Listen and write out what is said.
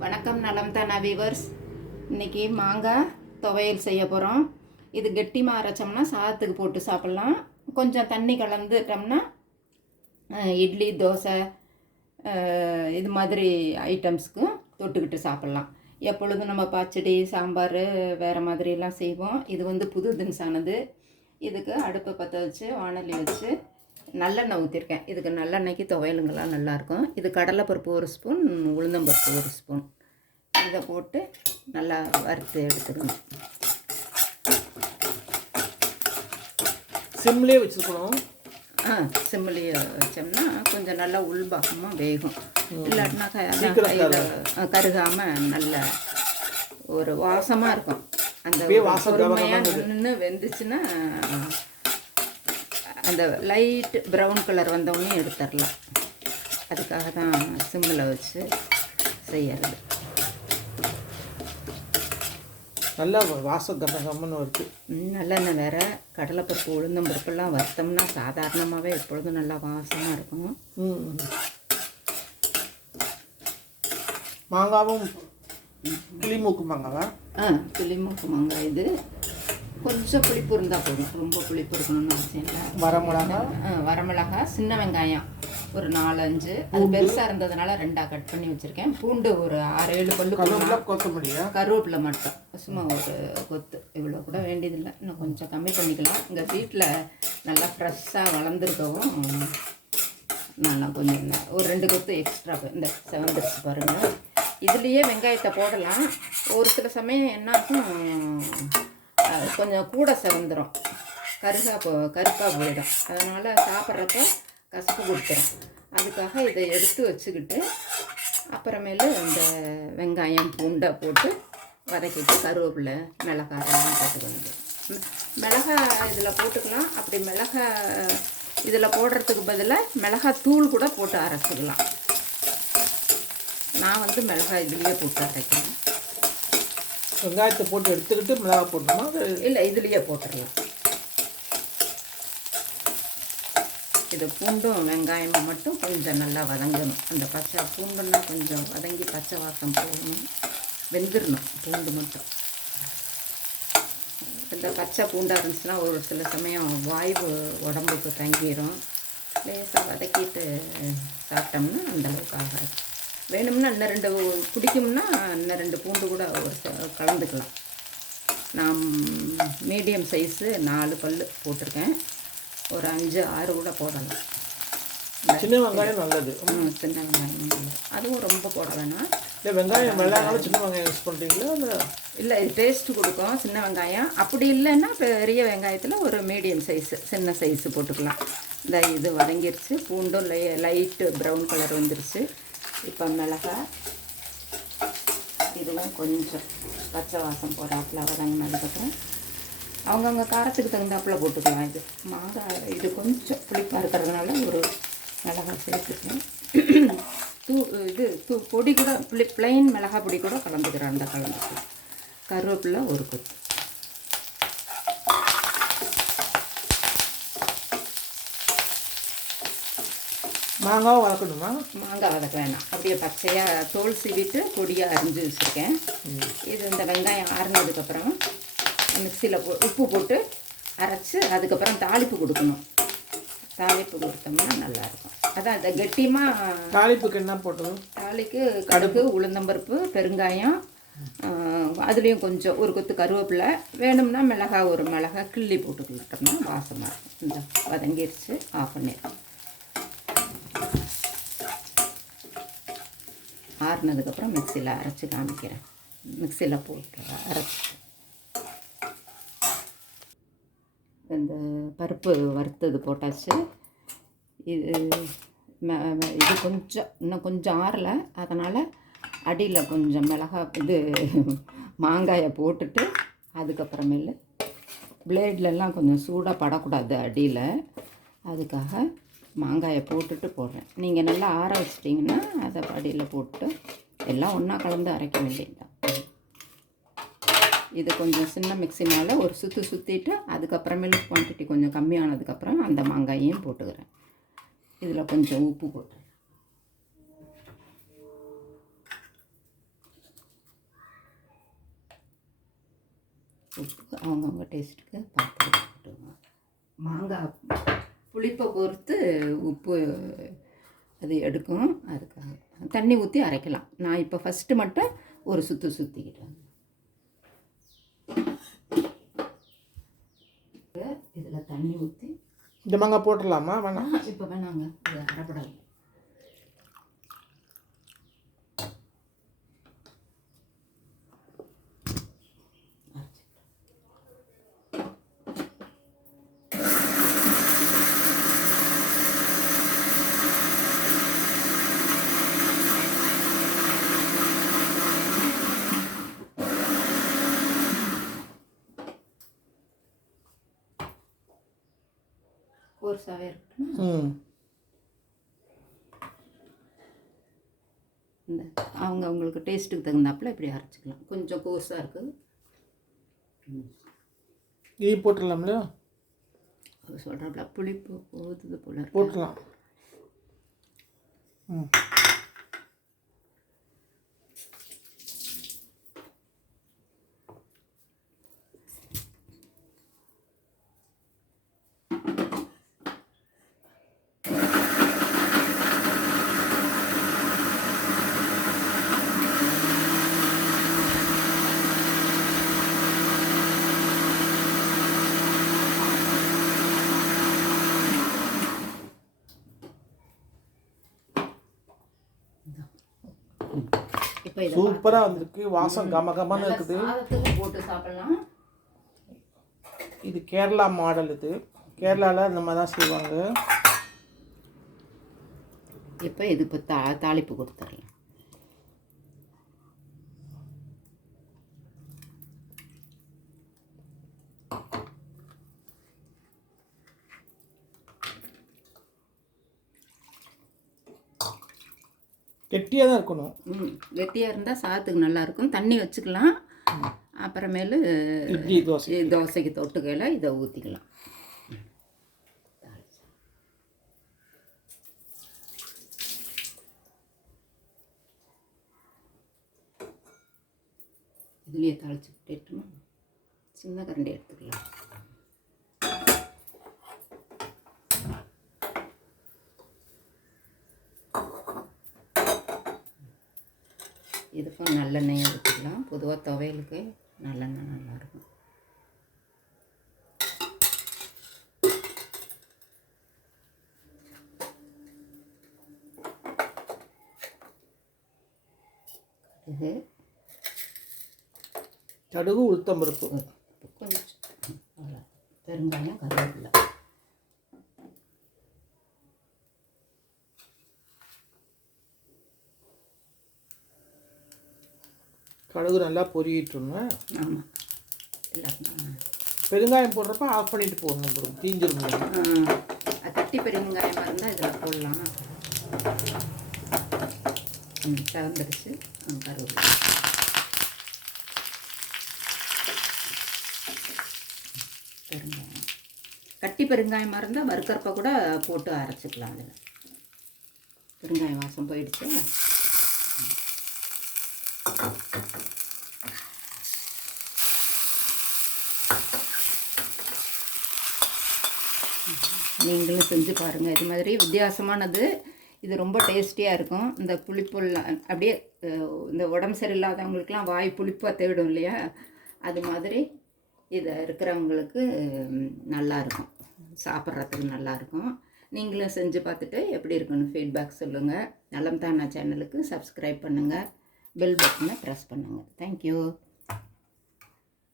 வணக்கம் நலம்தானா வீவர்ஸ். இன்றைக்கி மாங்காய் துவையல் செய்ய போகிறோம். இது கெட்டிமாக அரைச்சோம்னா சாதத்துக்கு போட்டு சாப்பிட்லாம். கொஞ்சம் தண்ணி கலந்துட்டோம்னா இட்லி தோசை இது மாதிரி ஐட்டம்ஸ்க்கும் தொட்டுக்கிட்டு சாப்பிட்லாம். எப்பொழுதும் நம்ம பச்சடி சாம்பார் வேறு மாதிரிலாம் செய்வோம். இது புது தினசானது. இதுக்கு அடுப்பை பற்ற வச்சு வாணலி வச்சு நல்லெண்ணெய் ஊற்றிருக்கேன். இதுக்கு நல்லெண்ணெய்க்கு துவையலுங்கெல்லாம் நல்லாயிருக்கும். இது கடலைப்பருப்பு 1 ஸ்பூன், உளுந்தம்பருப்பு 1 ஸ்பூன். இதை போட்டு நல்லா வறுத்து எடுத்துக்கணும். சிம்லேயே வச்சுக்கணும். சிம்லேயே வச்சோம்னா கொஞ்சம் நல்லா உள்பாக்கமாக வேகும். இல்லாட்டினா கருகாமல் நல்ல ஒரு வாசமாக இருக்கும். அந்த பொறுமையாக நின்று வெந்துச்சுன்னா அந்த லைட் ப்ரௌன் கலர் வந்தவொடனே எடுத்துடலாம். அதுக்காக தான் சிம்மில் வச்சு செய்யறது. நல்லா வாசம் கம்மன்னு வருது. நல்லெண்ணெய் வேறு, கடலைப்பருப்பு உளுந்தம்பருப்பெல்லாம் வறுத்தோம்னா சாதாரணமாகவே எப்பொழுதும் நல்லா வாசமாக இருக்கும். மாங்காவும் கிளிமூக்கு மாங்காவா? கிளிமூக்கு மாங்காய். இது கொஞ்சம் புளிப்பு இருந்தால் போதும், ரொம்ப புளிப்பு இருக்கணும்னு அவசியம் இல்லை. வரமிளகா, சின்ன வெங்காயம் ஒரு 4-5, அது பெருசாக இருந்ததுனால 2ஆக கட் பண்ணி வச்சுருக்கேன். பூண்டு ஒரு 6-7 பல்லு, கருவேப்பிலை மட்டும் சும்மா ஒரு கொத்து, இவ்வளோ கூட வேண்டியதில்லை. இன்னும் கொஞ்சம் கம்மி பண்ணிக்கலாம். இங்கே வீட்டில் நல்லா ஃப்ரெஷ்ஷாக வளர்ந்துருக்கவும் நல்லா கொஞ்சம் ஒரு 2 கொத்து எக்ஸ்ட்ரா இந்த செவந்திரிச்சு பாருங்கள். இதுலேயே வெங்காயத்தை போடலாம். ஒரு சில சமயம் என்னாகும், கொஞ்சம் கூட செவந்துடும், கருப்பாக போயிடும். அதனால் சாப்பிட்றப்ப கசப்பு கொடுத்துரும். அதுக்காக இதை எடுத்து வச்சுக்கிட்டு அப்புறமேலு இந்த வெங்காயம் பூண்டை போட்டு வதக்கிட்டு கருவேப்பிலை மிளகாயெல்லாம் போட்டுக்கணும். மிளகாய் இதில் போட்டுக்கலாம். அப்படி மிளகாய் இதில் போடுறதுக்கு பதிலாக மிளகாய் தூள் கூட போட்டு அரைச்சிக்கலாம். நான் மிளகாய் இதுலேயே போட்டு அரைக்கிறேன். வெங்காயத்தை போட்டு எடுத்துக்கிட்டு மிளகாய் போட்டோமா? இல்லை, இதுலேயே போட்டுடலாம். இது பூண்டும் வெங்காயமும் மட்டும் கொஞ்சம் நல்லா வதங்கணும். அந்த பச்சை பூண்டுன்னா கொஞ்சம் வதங்கி பச்சை வாசம் போகணும், வெந்துடணும் பூண்டு மட்டும். இந்த பச்சை பூண்டாக இருந்துச்சுன்னா ஒரு சில சமயம் வாய்வு உடம்புக்கு தங்கிடும். லேசாக வதக்கிட்டு சாப்பிட்டோம்னா அந்தளவுக்கு ஆகாது. வேணும்னா இன்னும் 2 பிடிக்கும்னா இன்னும் 2 பூண்டு கூட ஒரு கலந்துக்கலாம். நான் மீடியம் சைஸு 4 பல் போட்டிருக்கேன். ஒரு 5-6 கூட போடலாம். சின்ன வெங்காயம் நல்லது. சின்ன வெங்காயம் நல்லது. அதுவும் ரொம்ப போட வேணாம். இல்லை, வெங்காயம் வெள்ளானாலும் சின்ன வெங்காயம் யூஸ் பண்ணுறீங்களா? இல்லை, இது டேஸ்ட்டு கொடுக்கும் சின்ன வெங்காயம். அப்படி இல்லைன்னா பெரிய வெங்காயத்தில் ஒரு மீடியம் சைஸு சின்ன சைஸு போட்டுக்கலாம். இந்த இது வதங்கிருச்சு, பூண்டும் லைட்டு ப்ரௌன் கலர் வந்துருச்சு. இப்போ மிளகாய் இதுவும் கொஞ்சம் பச்சை வாசம் போகிறாப்புல வதங்கினதுக்கப்புறம் அவங்கவுங்க காரத்துக்கு தகுந்தாப்பில் போட்டுக்கலாம். இது மாங்காய் இது கொஞ்சம் புளிப்பாக இருக்கிறதுனால ஒரு மிளகாய் சேர்த்துக்கணும். பொடி கூட பிளெயின் மிளகாய் பொடி கூட கலந்துக்கிறேன். அந்த கலந்துக்கு கருவேப்பிலை ஒரு கொத்து. மாங்காவும் வதக்கணுமா? மாங்காய் வதக்க வேணாம், அப்படியே பச்சையாக தோல் சீவிட்டு பொடியாக அரிஞ்சு வச்சுருக்கேன். இது இந்த வெங்காயம் ஆறுனதுக்கப்புறம் மிக்சியில் உப்பு போட்டு அரைச்சி அதுக்கப்புறம் தாளிப்பு கொடுக்கணும். தாளிப்பு கொடுத்தோம்னா நல்லாயிருக்கும். அதான் இந்த கெட்டியமாக. தாளிப்புக்கு என்ன போட்டோம்? தாளிக்கு கடுகு, உளுந்தம்பருப்பு, பெருங்காயம், அதுலேயும் கொஞ்சம் ஒரு கொத்து கருவேப்பிலை, வேணும்னா மிளகாய் ஒரு மிளகாய் கிள்ளி போட்டுக்கிட்டோம்னா வாசமாக இருக்கும். இந்த வதங்கிருச்சு, ஆஃப் பண்ணிடுறோம். ஆறுனதுக்கப்புறம் மிக்சியில் அரைச்சி காமிக்கிறேன். மிக்சியில் போட்டு அரைச்சி இந்த பருப்பு வறுத்தது போட்டாச்சு. இது இன்னும் கொஞ்சம் ஆறலை. அதனால் அடியில் கொஞ்சம் மிளகாய் மாங்காயை போட்டுட்டு அதுக்கப்புறமேலு பிளேட்லலாம் கொஞ்சம் சூடாக படக்கூடாது அடியில். அதுக்காக மாங்காயை போட்டுட்டு போடுறேன். நீங்கள் நல்லா ஆற வச்சிட்டிங்கன்னா அதை அடியில் போட்டு எல்லாம் ஒன்றா கலந்து அரைக்க வேண்டியதுதான். இது கொஞ்சம் சின்ன மிக்ஸினால் ஒரு சுற்றிட்டு அதுக்கப்புறமேலு குவான்டிட்டி கொஞ்சம் கம்மியானதுக்கப்புறம் அந்த மாங்காயையும் போட்டுக்கிறேன். இதில் கொஞ்சம் உப்பு போட்டு உப்பு அவங்கவுங்க டேஸ்ட்டுக்கு பார்த்து போட்டுருங்க. மாங்காய் புளிப்பை பொறுத்து உப்பு அது எடுக்கும். அதுக்காக தண்ணி ஊற்றி அரைக்கலாம். நான் இப்போ ஃபஸ்ட்டு மட்டும் ஒரு சுற்றிக்கிட்டேன். இதில் தண்ணி ஊற்றி இந்த மாங்காய் போட்டுடலாமா? வேணாம், இப்போ வேணாங்க, இது அரைப்படாது. கோர்ஸாகவே இருக்கணும். இந்த அவங்களுக்கு டேஸ்ட்டுக்கு தகுந்தாப்புல இப்படி அரைச்சிக்கலாம். கொஞ்சம் கோர்ஸாக இருக்குது. இது போட்டுடலாம்லையா? அது சொல்கிறாப்புல புளிப்பு போகுது போல போட்டுடலாம். இப்போ இதை சூப்பராக வந்திருக்கு. வாசம் கமகமான இருக்குது. சாதத்துக்கு போட்டு சாப்பிட்லாம். இது கேரளா மாடல். இது கேரளாவில் இந்த மாதிரி தான் செய்வாங்க. இப்போ இது இப்போ தாளிப்பு கொடுத்துடலாம். கெட்டியாக தான் இருக்கணும். கெட்டியாக இருந்தால் சாதத்துக்கு நல்லாயிருக்கும். தண்ணி வச்சுக்கலாம். அப்புறமேலு இட்லி தோசைக்கு தொட்டுக்கையில் இதை ஊற்றிக்கலாம். இதுலேயே தாளிச்சு விட்டுட்டுமா சின்ன கரண்டி எடுத்துக்கலாம். இதுக்கும் நல்லெண்ணெய் எடுத்துக்கலாம். பொதுவாக துவையலுக்கு நல்லெண்ணெய் நல்லாயிருக்கும். இது கடுகு, உளுத்தம்பருப்பு, கொஞ்சம் பெருங்காயம், கருவேப்பிலை. கடுகு நல்லா பொரியிட்டுருங்க. ஆமாம், பெருங்காயம் போடுறப்ப ஆஃப் பண்ணிட்டு போடணும். தீஞ்சிரும். கட்டி பெருங்காயமாக இருந்தால் இதில் போடலாம். தகுந்துருச்சு. கருவேப்பிலை பெருங்காயம். கட்டி பெருங்காயமாக இருந்தால் வறுக்கறப்ப கூட போட்டு அரைச்சிக்கலாம். அதில் பெருங்காயம் வாசம் போயிடுச்சு. நீங்களும் செஞ்சு பாருங்கள். இது மாதிரி வித்தியாசமானது. இது ரொம்ப டேஸ்டியாக இருக்கும். இந்த புளிப்புலாம் அப்படியே இந்த உடம்பு சரியில்லாதவங்களுக்கெலாம் வாய் புளிப்பாக தேடும் இல்லையா, அது மாதிரி இதை இருக்கிறவங்களுக்கு நல்லாயிருக்கும். சாப்பிட்றதுக்கு நல்லாயிருக்கும். நீங்களும் செஞ்சு பார்த்துட்டு எப்படி இருக்குன்னு ஃபீட்பேக் சொல்லுங்கள். நலம்தானா சேனலுக்கு சப்ஸ்கிரைப் பண்ணுங்கள். பெல் பட்டனை ப்ரெஸ் பண்ணுங்கள். தேங்க்யூ.